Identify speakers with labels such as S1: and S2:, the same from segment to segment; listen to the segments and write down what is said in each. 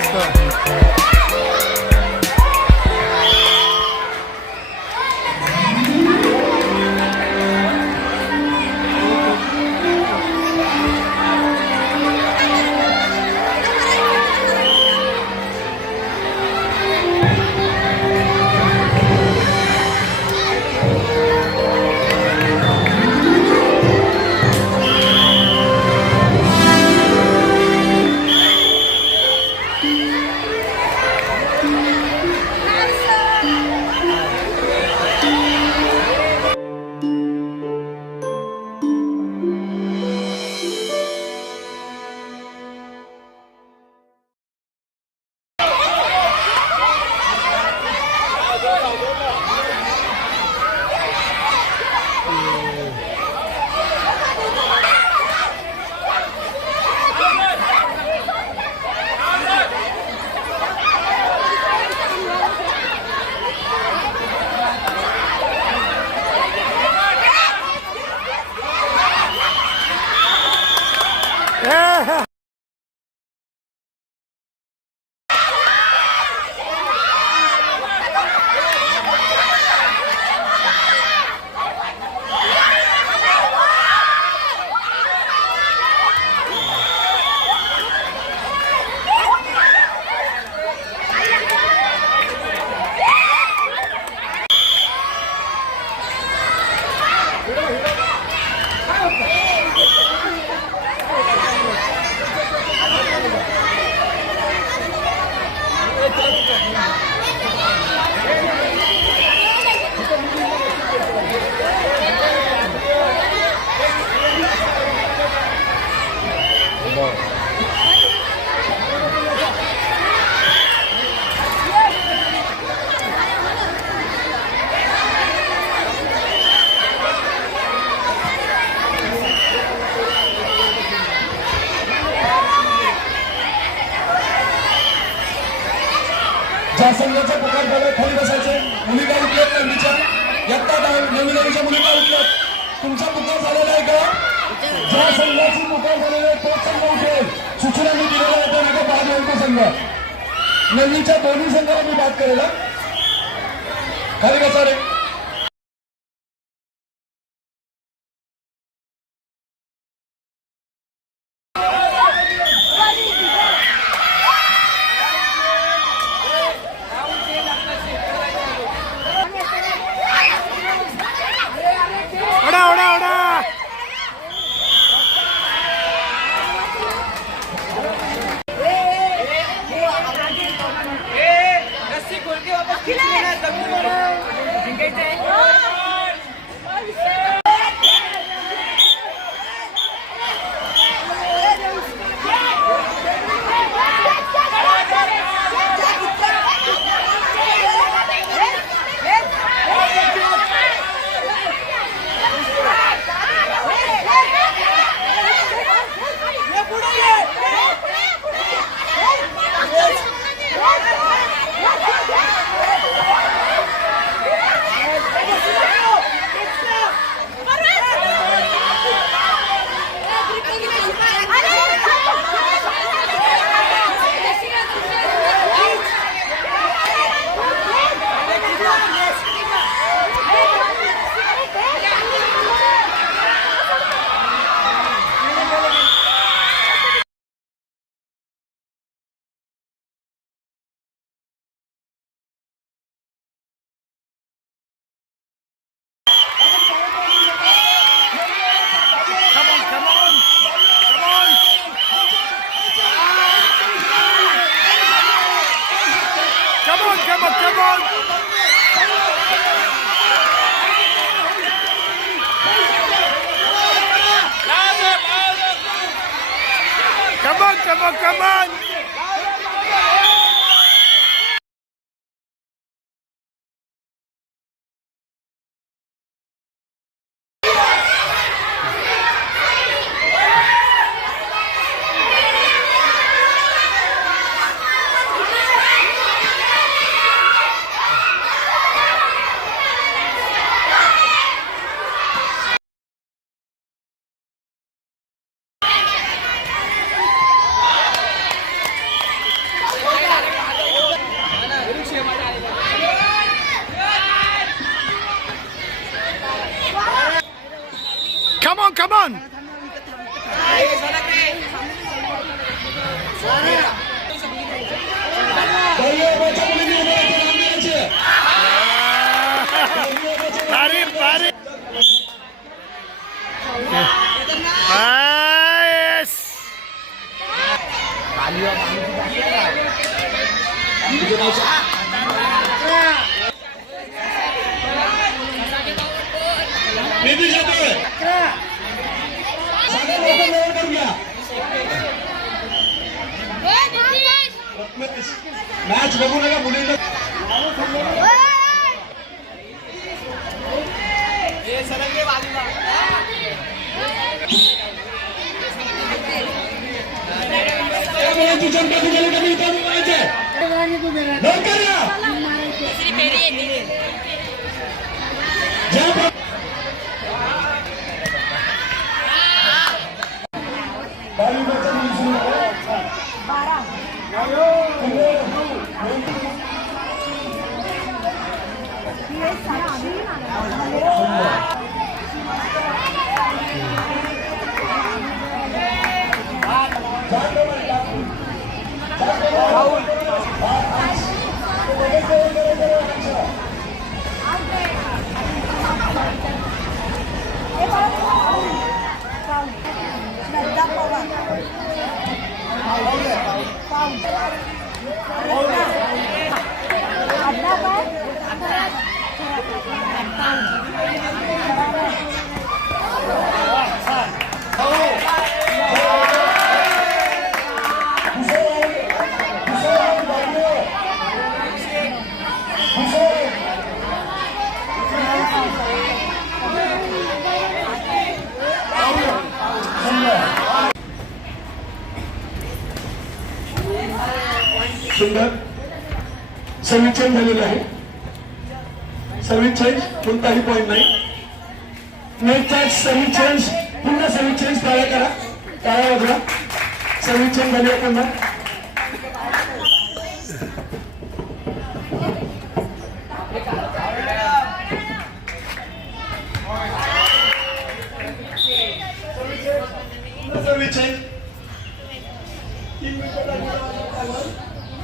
S1: festa. ज्या संघाचा पकार झाला खाली बसायचे. मुलीला उठल्यात नंदीच्या यत्ता नवीन नवीनच्या मुलीला उठल्यात तुमचा पुकार झालेला आहे का? ज्या संघाची पुकार झालेला आहे तोच संघ उठेल सूचना मी दिलेला आहे त्या नका बाद होईल तो संघ. नवीनच्या दोन्ही संघाला मी बाद करेल खाली बसा रे. तू जनता तुम्हाला कमी कमी व्हायचे लवकर या. ज्या सुंदर. सर्विस चेंज झालेलं आहे. सर्विस चेंज कोणताही पॉईंट नाही. नेक्स्ट सर्विस चेंज पुन्हा सर्विस चेंज करा. काय वाजवा. सर्विस चेंज झाली आहे पुन्हा सर्विस चेंज मिनिटं.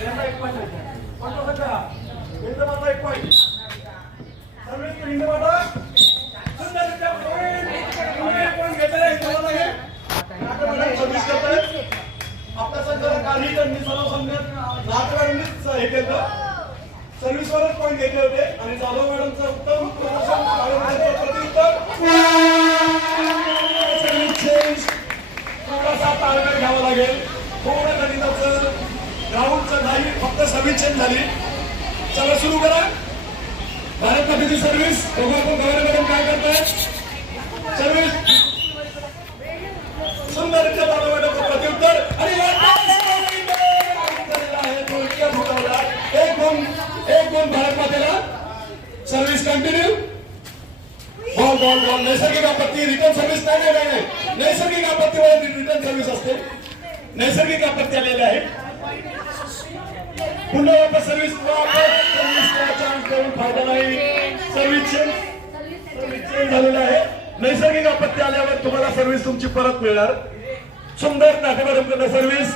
S1: गेलाय, पॉईंट गेलाय. पॉईंटच झालाय. शरीरात काय नाही. आताच झालंय तीनशे रुपये. इथे, इथे. बॉडीलाच होऊन द्यायचं नाही बॉल एक पॉईंट यांना एक पॉईंट आहे. कोणता संघ? हिंदमाता एक पॉईंट सर्विस टू हिंदमाता सुंदररित्या पॉईंट तुम्ही एक पॉईंट घेतलेला आहे हिंदमाता हे. नाटकमंडळ सर्विस करतायत. आपल्या संघाला काही त्यांनी सर्व संघात नाटकांनीच हे केलं सर्व्हिसवरच पॉईंट घेतले होते आणि जाधव मॅडमचं उत्तम प्रदर्शन मॅडमचं प्रत्युत्तर सर्व्हिस चेंज थोडासा ताळमेळ घ्यावा लागेल थोडं गणिताचं ग्राउंडचं नाही फक्त सर्व्हिस झाली. चला सुरू करा. भारत मातेची सर्व्हिस. बघू आपण गव्हर्नर मॅडम काय करताय सर्व्हिस. सुंदररित्या जाधव प्रत्युत्तर. आणि आहे एक दोन एक दोन भारत मातेला. Service continue ball ball ball. नैसर्गिक आपत्ती रिटर्न सर्व्हिस नाही नाही, नाही. नैसर्गिक आपत्तीवर रिटर्न सर्व्हिस असते. नैसर्गिक आपत्ती आलेली आहे. पुन्हा वापस सर्व्हिस चान्स फायदा नाही. सर्व्हिस चेंज सर्व्हिस चेंज झालेला आहे. नैसर्गिक आपत्ती आल्यावर तुम्हाला सर्व्हिस तुमची परत मिळणार. सुंदर नाटेवाडीकडनं सर्व्हिस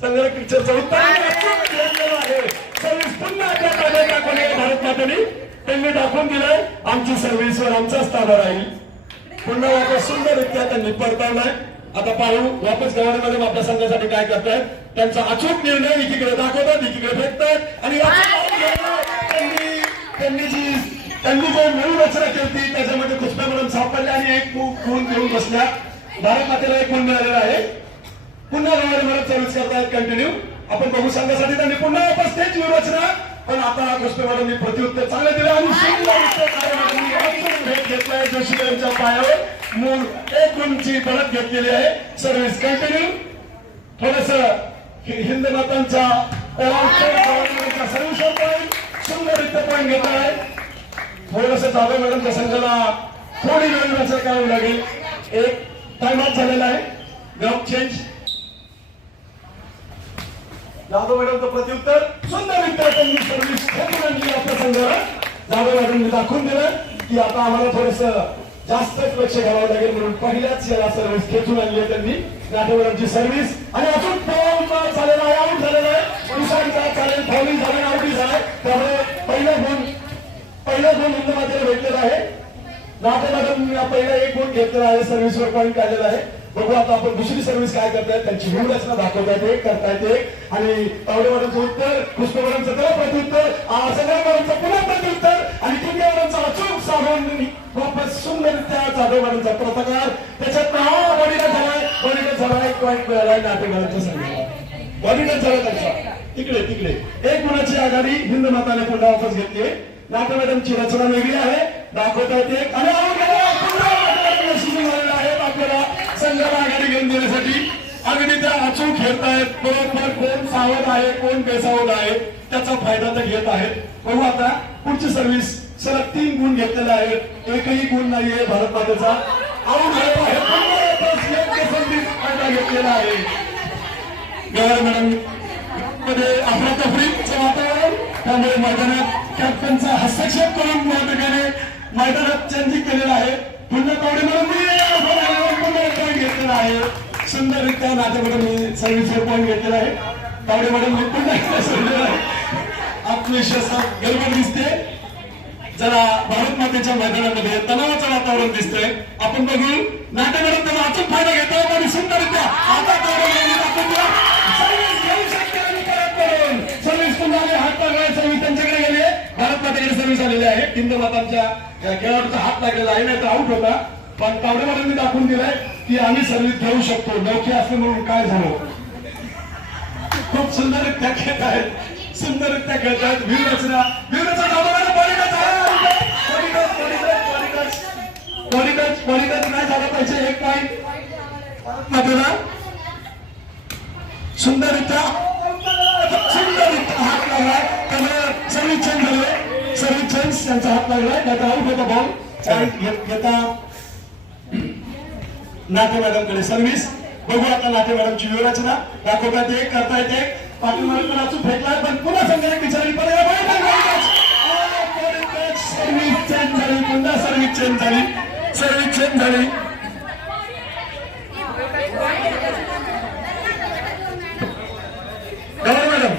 S1: संगणक पिक्चरचं उत्तर आहे. सर्व्हिस पुन्हा त्या ताब्यात टाकून आहे भारत मातेने. त्यांनी दाखवून दिलंय. आमची सर्व्हिसवर आमचाच ताबा राहील. पुन्हा वापस सुंदररित्या त्यांनी परतावलाय. आता पाहू वापस गव्हर्नमेंट आपल्या संघासाठी काय करतायत? त्यांचा अचूक निर्णय एकीकडे दाखवतात एकीकडे फेकतायत. आणि त्यांनी जी त्यांनी जो मूळ रचना केली त्याच्यामध्ये पुष्पा मॅडम सापडल्या आणि एक गुण घेऊन बसल्या. भारत मातेला एक गुण मिळालेला आहे. पुन्हा गव्हर्नमेंट सर्व्हिस करतायत कंटिन्यू आपण बघू संघासाठी त्यांनी पुन्हा वापस तेच व्यूहरचना पण आता पुष्पे मॅडमनी प्रत्युत्तर चांगलं दिलं आणि भेट घेतलाय. जोशी यांच्या पायावर मूळ एक गुणची बळत घेतलेली आहे. सर्व्हिस कंटिन्यू थोडस हिंद मातांच्या सर्व्हिस पॉईंट. सुंदररित्या पॉईंट घेत आहे थोडस जाधव मॅडमच्या संघाला थोडी वेळ रचना करावी लागेल? एक टायमात झालेला आहे. ग्राउंड चेंज जाधव मॅडमचं प्रत्युत्तर. सुंदर त्यांनी सर्व्हिस खेळून आणली आपल्या संघाला जाधव मॅडमने दाखवून दिलं. की आता आम्हाला थोडस जास्तच लक्ष घ्यावं लागेल म्हणून पहिल्याच याला सर्व्हिस खेचून आणली त्यांनी. जाधव सर्व्हिस आणि अजून बॉल झालेला आहे आऊट झालेला आहे. पुरुषांचा चालेल फॉलिंग झाले आउटी झालाय. त्यामुळे पहिला गुण पहिला गुण हिंद मातेला भेटलेला आहे. नाटे पहिला एक गुण घेतलेला आहे सर्व्हिसवर पॉईंट आलेला आहे. बघू आता आपण दुसरी सर्व्हिस काय करतायत त्यांची व्यूहरचना दाखवतायत एक करतायत एक आणि तावडे मॅडमचं उत्तर कृष्ण मॅडमचं तर प्रत्युत्तर सगळ्या मॅडमचं पुन्हा प्रत्युत्तर. आणि किंग्या मॅडमचा अचूक साधून वापस सुंदररित्या जाधव मॅडमचा प्रतिकार त्याच्यात हा बॉडीला झालाय बॉडीला झाला एक पॉईंट मिळालाय नाटे मॅडमच्या संघाला. बॉडीला झाला त्यांचा. तिकडे तिकडे. एक गुणाची आघाडी हिंद माताने पुन्हा वापस घेतली नाट्य मॅडमची रचना वेगळी आहे. दाखवता येते आणि out गेला. पुन्हा नाट्य मॅडम यशस्वी झालेला आहेत आपल्याला संघाला आघाडी घेऊन देण्यासाठी अगदी त्या अचूक घेत आहेत. बरोबर कोण सावध आहे कोण बेसावध आहे त्याचा फायदा तर घेत आहेत. बघू आता पुढची सर्व्हिस सलग तीन गुण घेतलेले आहेत. एकही गुण नाहीये भारत मातेचा फायदा घेतलेला आहे. गवर मध्ये अफरातफरीचं वातावरण त्यामुळे मैदानात कॅप्टनचा हस्तक्षेप करून या ठिकाणी मैदानात चेंजिंग केलेला आहे. पुन्हा तावडे मॅडम पुन्हा पॉईंट घेतलेला आहे. सुंदररित्या नाते मॅडम सर्व्हिसवर पॉईंट घेतलेला आहे. तावडे मॅडम पुन्हा एकदा सोडलेला आहे. आत्मविश्वास गडबड दिसते. जरा भारत मातेच्या मैदानामध्ये तणावाचं वातावरण दिसतंय. आपण बघू नाट्यमॅडम त्याचा अचूक फायदा घेतो आणि सुंदररित्या आता मातेकडे सर्व्हिस आहेत आहे खेळाडूचा हात लागलेला आहे नाही तर आउट होता. पण तावडे दाखवून दिलाय की आम्ही सर्व्हिस घेऊ शकतो. नौके असले म्हणून काय झालं? खूप सुंदररित्या खेळत आहेत. सुंदररित्या खेळत आहेत. वीररचना वीररचना धावणारा बॉलीटच आहे झाला. पाहिजे. एक पॉईंट आपल्याला सुंदररित्या सुंदररित्या हात लागला त्यामुळे सर्व्हिस चेंज झाले. सर्व्हिस चेंज त्यांचा हात लागलाय त्याचा आउट होता बॉल घेता नाटे मॅडमकडे सर्व्हिस बघू आता नाटे मॅडमची व्यूहरचना दाखवतात येते करता येते पाटील मॅडम अचूक फेकलाय पण पुन्हा संघटक विचारली सर्व्हिस चेंज झाली. पुन्हा सर्व्हिस चेंज झाली. सर्व्हिस चेंज झाली. गौरव मॅडम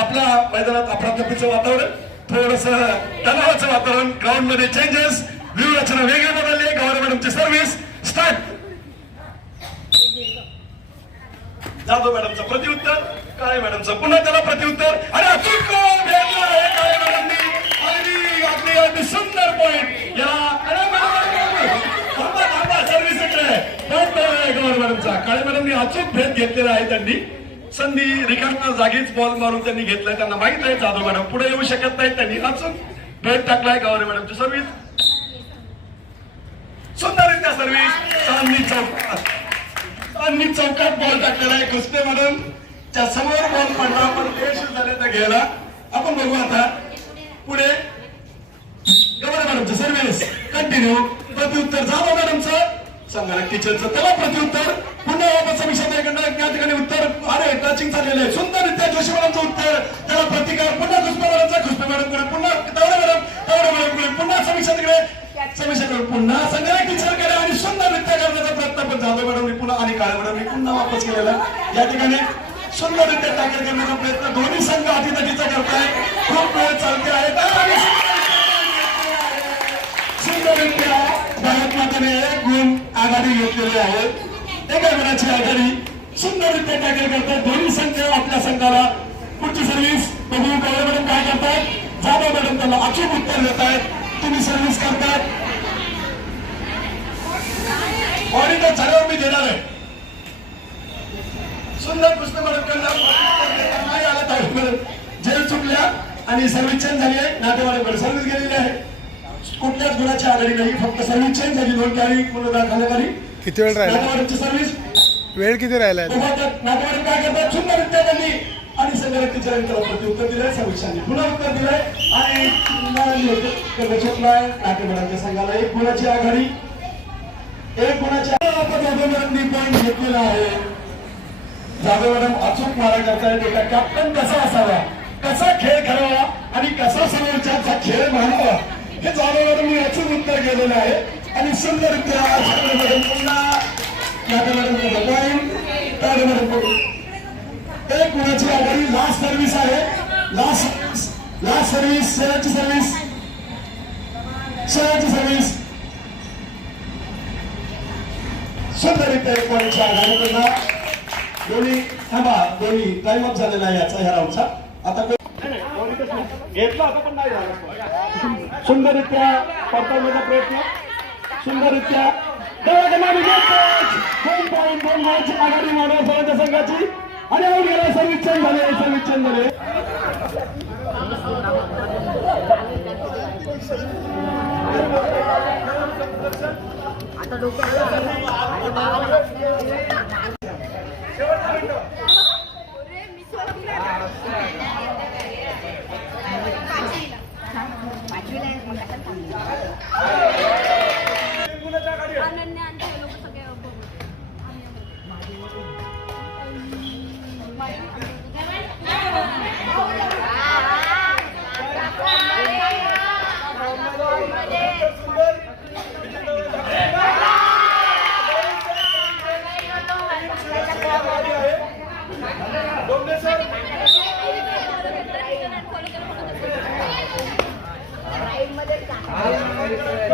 S1: आपल्या मैदानात अफरातफरीचं वातावरण. थोडस तणावाचं वातावरण ग्राउंडमध्ये चेंजेस व्यूहरचना रचना वेगळी बदलली. गौरव मॅडमची सर्व्हिस स्टार्ट जाधव मॅडमचं प्रतिउत्तर काळे मॅडमचं पुन्हा त्याला प्रतिउत्तर आणि अचूक काळे मॅडमनी. अगदी आपली अगदी सुंदर पॉइंट या सर्व्हिस इकडे. गौरव मॅडमचा. काळे मॅडमनी अचूक भेट घेतलेला आहे त्यांनी. संधी रिकाम्या जागीच बॉल मारून त्यांनी घेतलाय. त्यांना माहीत आहे जाधव मॅडम पुढे येऊ शकत नाही त्यांनी अजून भेट टाकलाय गावरे मॅडमची सर्व्हिस सुंदररित्या सर्व्हिस चांदणी चौकात चांदणी चौकात बॉल टाकलेला आहे कुस्ते मॅडम. च्या समोर बॉल पडला. पण देश झाले तर घ्यायला. आपण बघू आता. पुढे. गवरे मॅडमचं सर्व्हिस कंटिन्यू प्रत्युत्तर. जाधव मॅडमचं संगणक किचनचं त्याला प्रत्युत्तर पुन्हा वापस समीक्षा या ठिकाणी उत्तर. अरे टचिंग झालेलं आहे. सुंदररित्या जोशी मॅडमचं उत्तर. त्याला प्रतिकार. पुन्हा खुशबा मॅडमचा खुशबा मॅडमकडे पुन्हा तवडे मॅडम तवडे मॅडमकडे पुन्हा समीक्षा तिकडे. समीक्षाकडे पुन्हा संगणककडे आणि सुंदररित्या करण्याचा प्रयत्न पण जाधव मॅडमनी पुन्हा आणि काळे मॅडमनी पुन्हा वापस केलेला या ठिकाणी सुंदर रित्या टाकर करण्याचा प्रयत्न दोन्ही संघ अटीतटीचा करताय. खूप वेळ चालते आहे. सुंदर रित्या भारत मातेने गुण आघाडी घेतलेली आहे. एका गुणाची आघाडी सुंदररित्या टॅकल करतात. दोन्ही संघ आपल्या संघाला पुढची सर्व्हिस बघू गौरव मॅडम काय करतात? जाधव मॅडम त्यांना अचूक उत्तर देत आहेत. तुम्ही सर्व्हिस करतात. ऑडिटर झाल्यावर मी देणार आहे. सुंदर कृष्ण मॅडम नाही आला तावडे मॅडम जेल चुकल्या आणि सर्व्हिस चेंज झाली आहे. नातेवाईकडे सर्व्हिस गेलेली आहे. कुठल्याच गुणाची आघाडी नाही फक्त सर्व्हिस चेंज झाली दोन कॅरी दाखवण्याखाली
S2: किती वेळ राहिला?
S1: सर्व्हिस
S2: वेळ किती राहिलाय
S1: नातेवाईक काय करतात? सुंदररित्या त्यांनी आणि टीचरांनी त्याला प्रत्युत्तर दिलंय समीक्षांनी पुन्हा उत्तर दिलंय. आणि मॅडमच्या संघाला एक गुणाची आघाडी. एक गुणाची पॉईंट घेतलेला आहे. जाधव मॅडम अचूक मारा करतायत. एका कॅप्टन कसा असावा? कसा खेळ खेळावा? आणि कसा मांडावा हे जाधव मी अचूक उत्तर गेलेलं आहे. आणि सुंदर पुन्हा जाधव एक गुणाची आघाडी? लास्ट सर्व्हिस आहे. लास्ट लास्ट सर्व्हिस शेवटची सर्व्हिस शेवटची सर्व्हिस सुंदररित्या एक पॉईंटची आघाडी पुन्हा दोन्ही थांबा दोन्ही टाइम अप झालेला आहे याचा ह्या राऊंडचा आता घेतला होता पण नाही झाला. सुंदररित्या परतवण्याचा प्रयत्न. सुंदररित्या दोन पॉईंट दोन गुणाची आघाडी मानव सरांच्या संघाची. आणि आऊट गेला सर्व्हिस झाले सर्व्हिस झाले
S3: आता डोक्यात good.